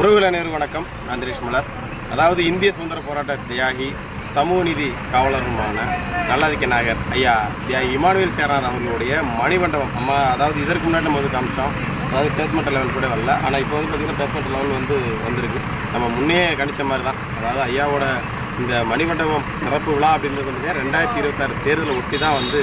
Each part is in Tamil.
உறவுகள் அனைவருக்கும் வணக்கம். நான் தினேஷ் மலர். அதாவது இந்திய சுதந்திர போராட்ட தியாகி சமூக நீதி காவலருமான நல்லதிக்க நாயகர் ஐயா தியாகி இமானுவேல் சேரனார் அவர்களுடைய மணிமண்டபம் அதாவது இதற்கு முன்னாடி நம்ம வந்து காமிச்சோம். அதாவது பேஸ்மெண்ட் லெவல் கூட வரல, ஆனால் இப்போ வந்து பார்த்திங்கன்னா பேஸ்மெண்ட் லெவல் வந்து வந்திருக்கு. நம்ம முன்னே கணிச்ச மாதிரி தான். அதாவது ஐயாவோட இந்த மணிமண்டபம் திறப்பு விழா அப்படின்றது வந்து 2026 தேர்தலை ஒட்டி தான் வந்து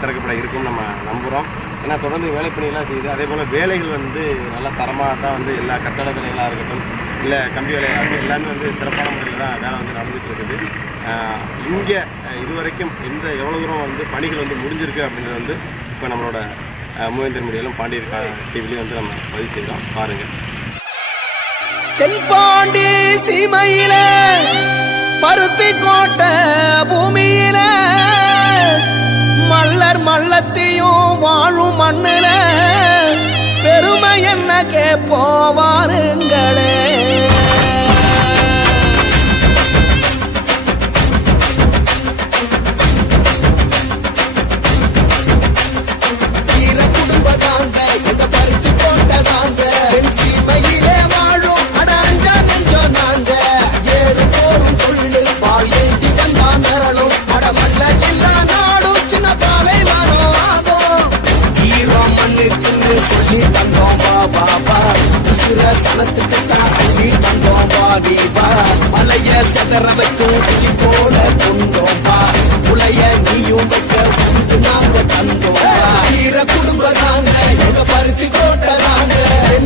திறக்கப்பட இருக்கும்னு நம்ம நம்புகிறோம். ஏன்னா தொடர்ந்து வேலைப்பணியெல்லாம் செய்யுது. அதே போல் வேலைகள் வந்து நல்ல தரமாக தான் வந்து எல்லா கட்டட வேலைகளாக இருக்கட்டும், இல்லை கம்பி வேலையாக இருக்கட்டும், எல்லாமே வந்து சிறப்பான முறையில் தான் வேலை வந்து நடந்துகிட்டு இருக்குது. இங்கே இதுவரைக்கும் எவ்வளோ தூரம் வந்து பணிகள் வந்து முடிஞ்சிருக்கு அப்படின்றது வந்து இப்போ நம்மளோட மூவேந்தர் மீடியாலும் பாண்டியர் டிவிலையும் வந்து நம்ம பதிவு செய்கிறோம். பாருங்கள். தென்பாண்டி சீமையில பருத்தி கோட்டை பூமியில மல்லர் மல்லத்தையும் வாழும் மண்ணுல பெருமை என்ன கேப்போவாருங்களே. மலைய சதற வைக்கும் போல கொண்டோம்பா உலைய நீயும் வைக்க வந்து நாங்க தந்தோம்பா. ஈர குடும்ப நாங்க எங்க பருத்தி கோட்டை நாங்க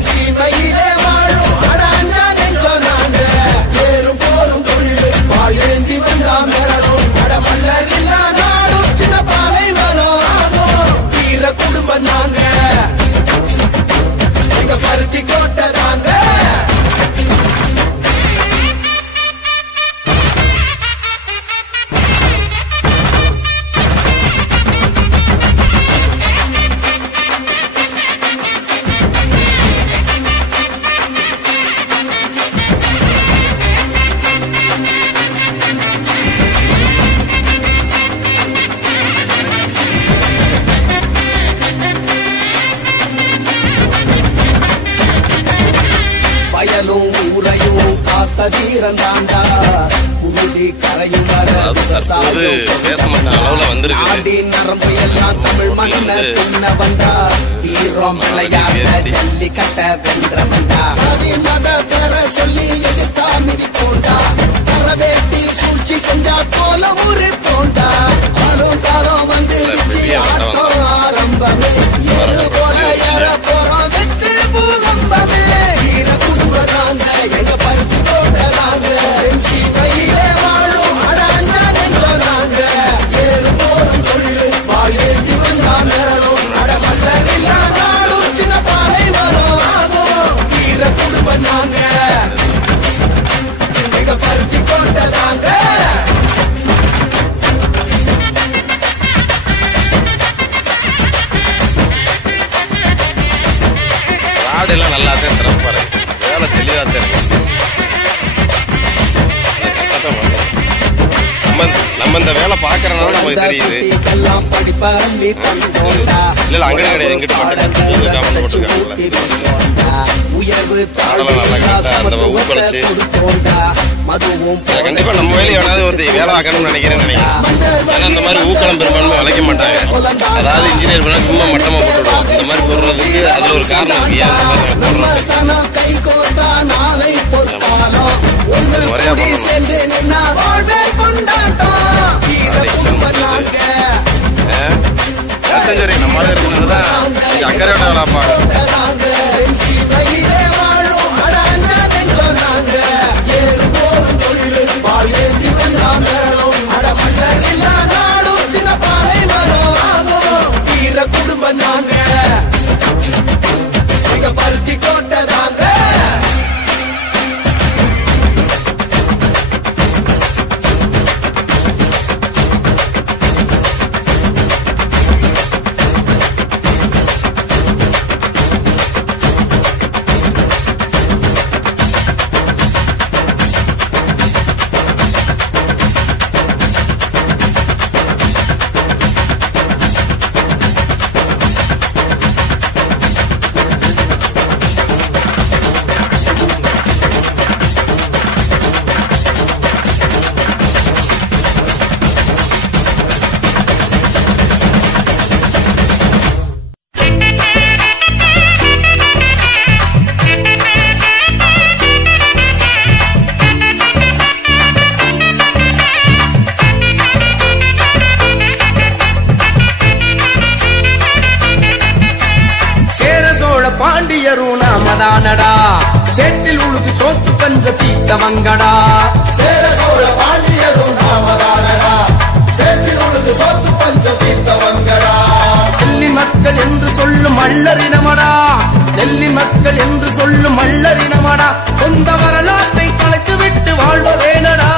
சீமையிலே வாழும் அடாஞ்சா நெஞ்சோ நாங்க ஏறும் போரும் தொழில் பால் ஏந்தி வந்தா மிரளும் அடமல்லர் இல்லா நாடும் சின்ன பாலை வரும் ஆகும். ஈர குடும்ப நாங்க எங்க பருத்தி கோட்டை நாங்க. வயலும் ஊரையும் காத்த வீரன் தாண்டா புகுதி கரையும் ஆடி நரம்பு எல்லாம் தமிழ் மண்ண தின்ன வந்தா வீரம் விளையாட ஜல்லிக்கட்ட வென்ற வந்தா மத பெற சொல்லி எதிர்த்தா மிதி போண்டா தரவேட்டி சூழ்ச்சி செஞ்சா போல ஊரு போண்டா ஆறும் காலம் வந்து ஆட்டம் ஆரம்பமே போல ஏற போறோம் வெற்றி பூகம்பமே. எங்க பருத்தி கோட்டை சீமையிலே வாழும் அடாஞ்சா நெஞ்சோ நாங்க ஏறு போரும் தொழில் பால் ஏந்தி வந்தா மிரளும் அடமல்லர் இல்லா நாடும் சின்ன பாலை வரும் ஆகும். ஈர குடும்பம் நாங்க எங்க பருத்தி கோட்டை நாங்க. ஆடெல்லாம் நல்லா தான் சிறப்பாக இருக்கு. வேலை தெளிவாக தான் இருக்கு. நம்ம இந்த வேலை பார்க்கறதுனால நமக்கு தெரியுது. இல்லை அங்கே கிடையாது, எங்கிட்ட ஊக்கழிச்சு கண்டிப்பா நம்ம வேலையை வேணாவது ஒரு வேலை ஆக்கணும்னு நினைக்கிறேன். ஆனா இந்த மாதிரி ஊக்களம் பெரும்பான்மை வளைக்க மாட்டாங்க. அதாவது இன்ஜினியர் பண்ணா சும்மா மட்டமா போட்டுவிடுவோம். இந்த மாதிரி போடுறதுக்கு அதுல ஒரு காரணம் இருக்கு. சரி நம்ம இருக்கிறதுதான் அக்கறையோட வேலை பாருங்க. குடும்பம் நாங்க எங்க பருத்தி கோட்டை நாங்க. பாண்டியரும் நாமதானடா சேற்றில் உழுது சோத்து பஞ்ச தீத்தவங்கடா சேர சோழ பாண்டியரும் நாமதானடா சேற்றில் உழுது சோத்து பஞ்ச தீத்தவங்கடா நெல்லின் மக்கள் என்று சொல்லும் மல்லரினமடா நெல்லின் மக்கள் என்று சொல்லும் மல்லரினமடா சொந்த வரலாற்றை கலைத்து விட்டு வாழ்வதேனடா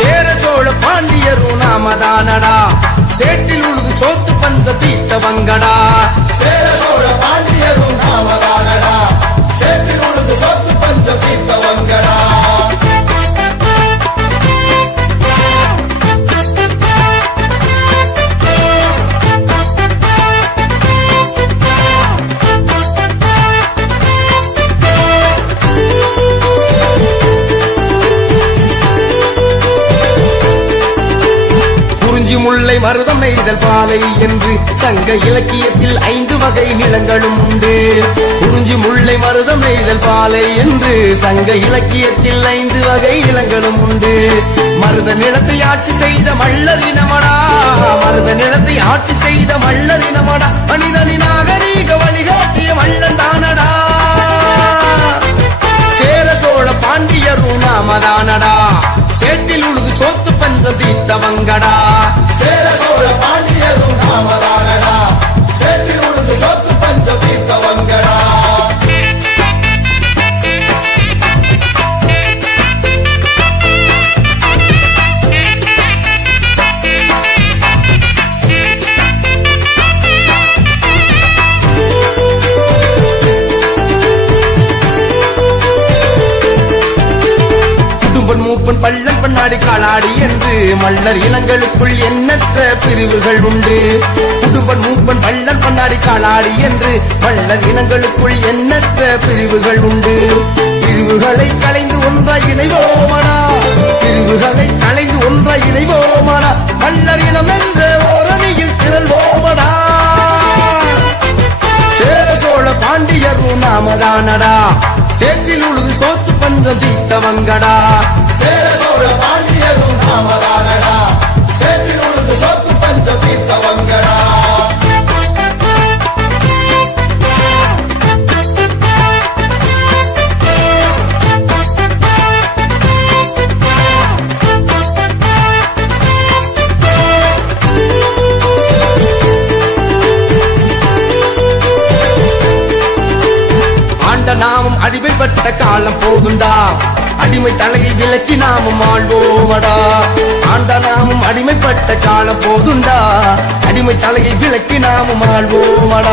சேர சோழ பாண்டியரும் நாமதானடா சேற்றில் உழுது சோத்து பஞ்ச தீத்தவங்கடா சேர சோழ பாண்டியரும் நாமதானடா சேற்றில் உழுது சோத்து பஞ்ச தீத்தவங்கடா முல்லை மருதம் நெய்தல் பாலை என்று சங்க இலக்கியத்தில் 5 வகை நிலங்களும் உண்டு குறிஞ்சி முல்லை மருதம் நெய்தல் பாலை என்று சங்க இலக்கியத்தில் 5 வகை நிலங்களும் உண்டு மருத நிலத்தை ஆட்சி செய்த மல்லரினமடா மருத நிலத்தை ஆட்சி செய்த மல்லரினமடா மனிதனின் நாகரீக வழிகாட்டிய மல்லன் தானடா சேர சோழ பாண்டியரும் நாமதானடா சேற்றில் உழுது சோத்து பஞ்சம் தீத்தவங்கடா சேர சோழ பாண்டியரும் நாமதானடா சேற்றில் உழுது சோத்து பஞ்சம் தீத்தவங்கடா மூப்பன் பள்ளன் பண்ணாடி காலாடி என்று மல்லர் இனங்களுக்குள் எண்ணற்ற பிரிவுகள் உண்டு குடும்பன் மூப்பன் பள்ளன் பண்ணாடி காலாடி என்று மல்லர் இனங்களுக்குள் எண்ணற்ற பிரிவுகள் உண்டு பிரிவுகளை கலைந்து ஒன்றாய் இணைவோமடா பிரிவுகளை கலைந்து ஒன்றாய் இணைவோமடா மல்லர் இனம் என்ற ஓரணியில் திரள்வோமடா சேர சோழ பாண்டியரும் நாமதானடா சேற்றில் உழுது சோத்து பஞ்சம் தீத்தவங்கடா சேர சோழ பாண்டியரும் நாமதானடா சேற்றில் உழுது சோத்து பஞ்சம் தீத்தவங்கடா நாமும் அடிமைப்பட்ட காலம் போதுண்டா அடிமை தலையை விலக்கி நாமும் ஆழ்வோமடா ஆண்ட நாமும் அடிமைப்பட்ட காலம் போதுண்டா அடிமை தலையை விலக்கி நாமும் ஆழ்வோமடா